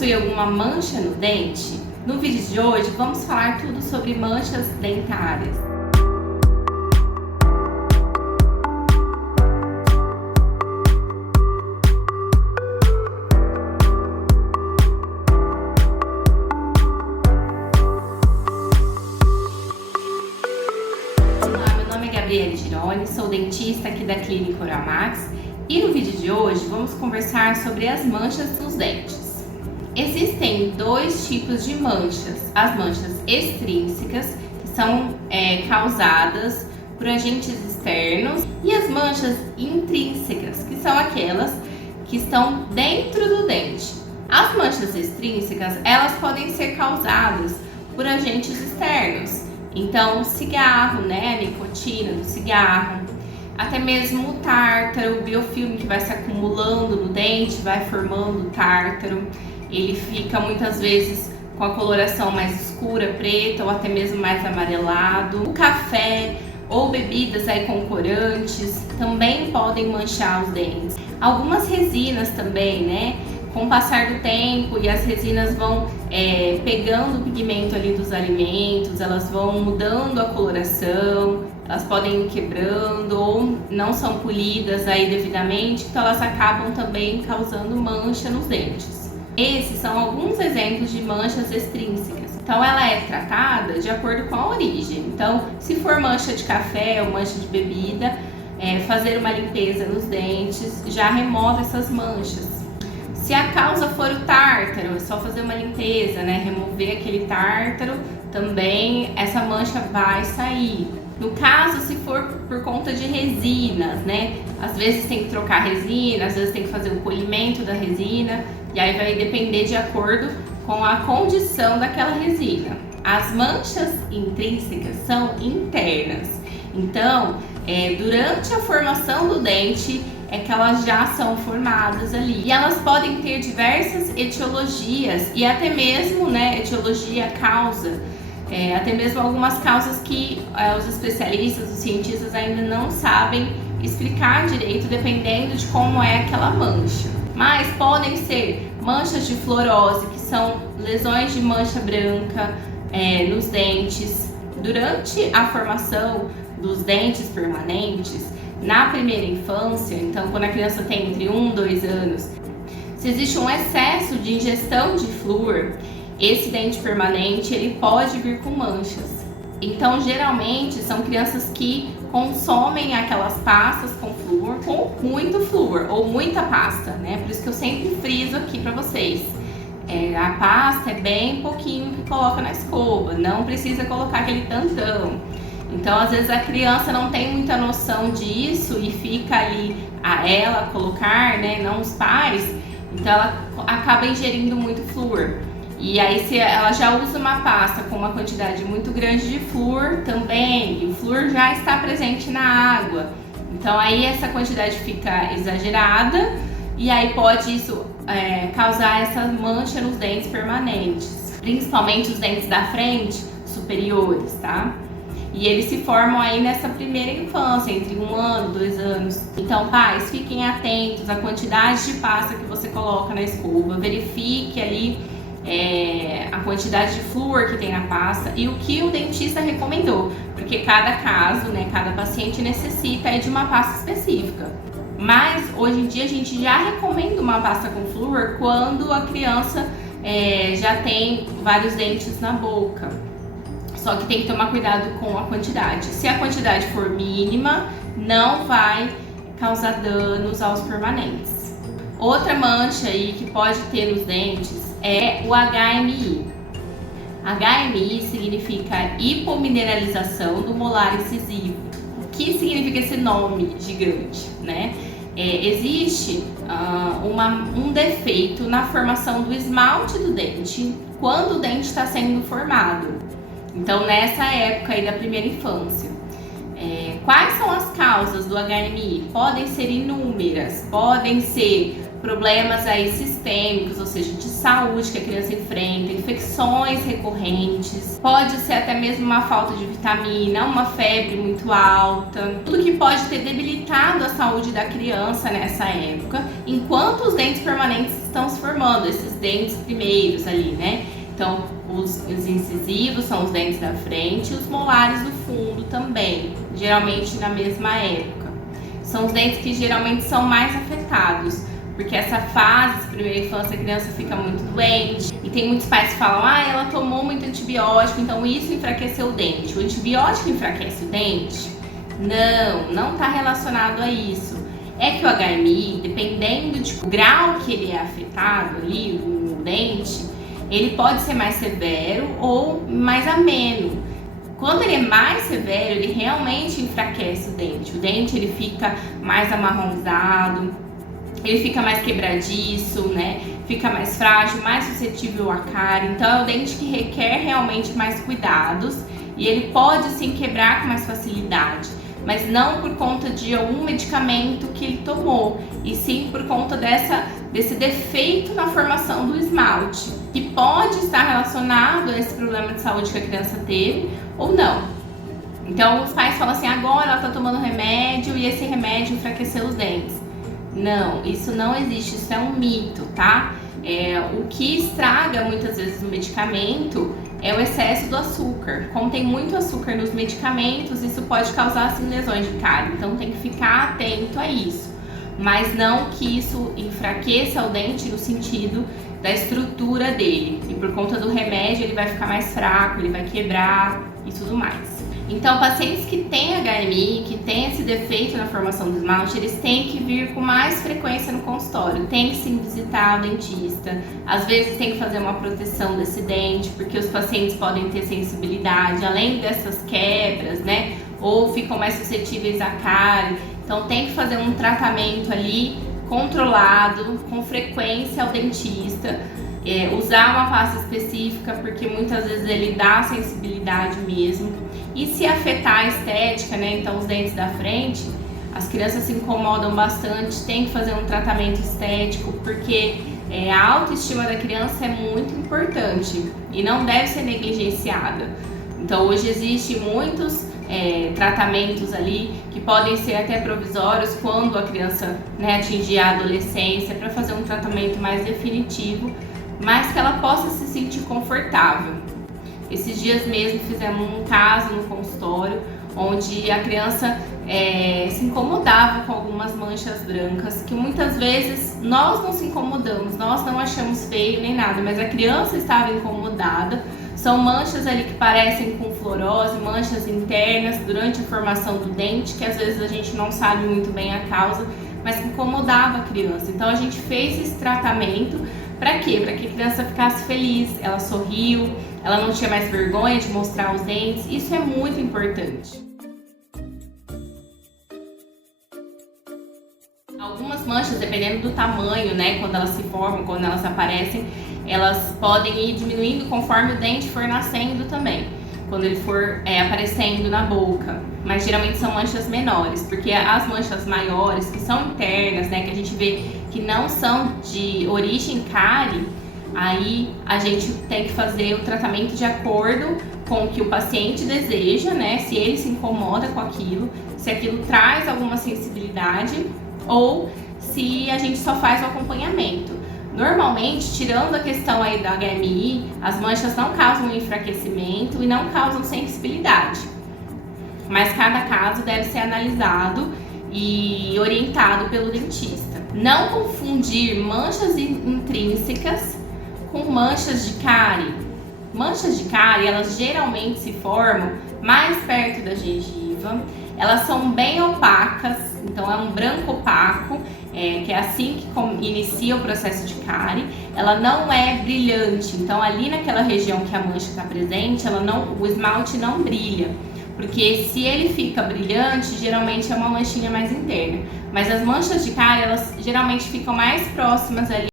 possui alguma mancha no dente? No vídeo de hoje vamos falar tudo sobre manchas dentárias. Olá, meu nome é Gabriele Gironi, sou dentista aqui da Clínica Oramax e no vídeo de hoje vamos conversar sobre as manchas nos dentes. Existem dois tipos de manchas: as manchas extrínsecas, que são causadas por agentes externos, e as manchas intrínsecas, que são aquelas que estão dentro do dente. As manchas extrínsecas, elas podem ser causadas por agentes externos, então cigarro, né, a nicotina do cigarro, até mesmo o tártaro, o biofilme que vai se acumulando no dente, vai formando tártaro. Ele fica muitas vezes com a coloração mais escura, preta ou até mesmo mais amarelado. O café ou bebidas aí com corantes também podem manchar os dentes. Algumas resinas também, né? Com o passar do tempo e as resinas vão pegando o pigmento ali dos alimentos, elas vão mudando a coloração, elas podem ir quebrando ou não são polidas aí devidamente, então elas acabam também causando mancha nos dentes. Esses são alguns exemplos de manchas extrínsecas. Então ela é tratada de acordo com a origem. Então, se for mancha de café ou mancha de bebida, fazer uma limpeza nos dentes já remove essas manchas. Se a causa for o tártaro, é só fazer uma limpeza, né? Remover aquele tártaro, também essa mancha vai sair. No caso, se for por conta de resinas, né? Às vezes tem que trocar a resina, às vezes tem que fazer o polimento da resina, e aí vai depender de acordo com a condição daquela resina. As manchas intrínsecas são internas, então durante a formação do dente é que elas já são formadas ali. E elas podem ter diversas etiologias e até mesmo, né, etiologia, causa, até mesmo algumas causas que os especialistas, os cientistas ainda não sabem explicar direito, dependendo de como é aquela mancha. Mas podem ser manchas de fluorose, que são lesões de mancha branca nos dentes. Durante a formação dos dentes permanentes, na primeira infância, então quando a criança tem entre 1 e 2 anos, se existe um excesso de ingestão de flúor, esse dente permanente ele pode vir com manchas. Então geralmente são crianças que consomem aquelas pastas com flúor, com muito flúor ou muita pasta, né? Por isso que eu sempre friso aqui para vocês. A pasta é bem pouquinho que coloca na escova, não precisa colocar aquele tantão. Então, às vezes a criança não tem muita noção disso e fica ali a ela colocar, né, não os pais, então ela acaba ingerindo muito flúor. E aí se ela já usa uma pasta com uma quantidade muito grande de flúor também, e o flúor já está presente na água, então aí essa quantidade fica exagerada e aí pode isso causar essa mancha nos dentes permanentes, principalmente os dentes da frente superiores, tá? E eles se formam aí nessa primeira infância, entre 1 ano, 2 anos. Então, pais, fiquem atentos à quantidade de pasta que você coloca na escova. Verifique ali a quantidade de flúor que tem na pasta e o que o dentista recomendou. Porque cada caso, né, cada paciente necessita aí de uma pasta específica. Mas, hoje em dia, a gente já recomenda uma pasta com flúor quando a criança já tem vários dentes na boca. Só que tem que tomar cuidado com a quantidade. Se a quantidade for mínima, não vai causar danos aos permanentes. Outra mancha aí que pode ter nos dentes é o HMI. HMI significa hipomineralização do molar incisivo. O que significa esse nome gigante, né? Existe um defeito na formação do esmalte do dente quando o dente está sendo formado. Então, nessa época aí da primeira infância. Quais são as causas do HMI? Podem ser inúmeras, podem ser problemas aí sistêmicos, ou seja, de saúde que a criança enfrenta, infecções recorrentes, pode ser até mesmo uma falta de vitamina, uma febre muito alta, tudo que pode ter debilitado a saúde da criança nessa época, enquanto os dentes permanentes estão se formando, esses dentes primeiros ali, né? Então, os incisivos são os dentes da frente e os molares do fundo também, geralmente na mesma época. São os dentes que geralmente são mais afetados, porque essa fase, primeira infância, a criança fica muito doente. E tem muitos pais que falam, ela tomou muito antibiótico, então isso enfraqueceu o dente. O antibiótico enfraquece o dente? Não está relacionado a isso. É que o HMI, dependendo do grau que ele é afetado ali, o dente, ele pode ser mais severo ou mais ameno. Quando ele é mais severo, ele realmente enfraquece o dente. O dente ele fica mais amarronzado, ele fica mais quebradiço, né? Fica mais frágil, mais suscetível à cárie. Então é um dente que requer realmente mais cuidados e ele pode sim quebrar com mais facilidade, mas não por conta de algum medicamento que ele tomou, e sim por conta desse defeito na formação do esmalte, que pode estar relacionado a esse problema de saúde que a criança teve ou não. Então os pais falam assim, agora ela está tomando remédio e esse remédio enfraqueceu os dentes. Não, isso não existe, isso é um mito, tá? O que estraga muitas vezes o medicamento é o excesso do açúcar. Como tem muito açúcar nos medicamentos, isso pode causar assim, lesões de cárie, então tem que ficar atento a isso. Mas não que isso enfraqueça o dente no sentido da estrutura dele. E por conta do remédio ele vai ficar mais fraco, ele vai quebrar e tudo mais. Então, pacientes que têm HMI, que têm esse defeito na formação do esmalte, eles têm que vir com mais frequência no consultório. Tem que sim visitar o dentista. Às vezes tem que fazer uma proteção desse dente, porque os pacientes podem ter sensibilidade, além dessas quebras, né? Ou ficam mais suscetíveis à cárie. Então, tem que fazer um tratamento ali controlado, com frequência ao dentista. Usar uma pasta específica, porque muitas vezes ele dá sensibilidade mesmo. E se afetar a estética, né? Então os dentes da frente, as crianças se incomodam bastante, tem que fazer um tratamento estético, porque a autoestima da criança é muito importante e não deve ser negligenciada. Então hoje existem muitos tratamentos ali que podem ser até provisórios quando a criança, né, atingir a adolescência, para fazer um tratamento mais definitivo, mas que ela possa se sentir confortável. Esses dias mesmo fizemos um caso no consultório onde a criança se incomodava com algumas manchas brancas, que muitas vezes nós não se incomodamos, nós não achamos feio nem nada, mas a criança estava incomodada. São manchas ali que parecem com fluorose, manchas internas durante a formação do dente, que às vezes a gente não sabe muito bem a causa, mas que incomodava a criança. Então a gente fez esse tratamento. Para quê? Para que a criança ficasse feliz, ela sorriu, ela não tinha mais vergonha de mostrar os dentes. Isso é muito importante. Algumas manchas, dependendo do tamanho, né, quando elas se formam, quando elas aparecem, elas podem ir diminuindo conforme o dente for nascendo também, quando ele for aparecendo na boca. Mas geralmente são manchas menores, porque as manchas maiores, que são internas, né, que a gente vê que não são de origem cárie, aí a gente tem que fazer o tratamento de acordo com o que o paciente deseja, né, se ele se incomoda com aquilo, se aquilo traz alguma sensibilidade ou se a gente só faz o acompanhamento. Normalmente, tirando a questão aí da HMI, as manchas não causam enfraquecimento e não causam sensibilidade. Mas cada caso deve ser analisado e orientado pelo dentista. Não confundir manchas intrínsecas com manchas de cárie. Manchas de cárie, elas geralmente se formam mais perto da gengiva. Elas são bem opacas, então é um branco opaco, que é assim que inicia o processo de cárie. Ela não é brilhante, então ali naquela região que a mancha está presente, o esmalte não brilha. Porque se ele fica brilhante, geralmente é uma manchinha mais interna. Mas as manchas de cárie, elas geralmente ficam mais próximas ali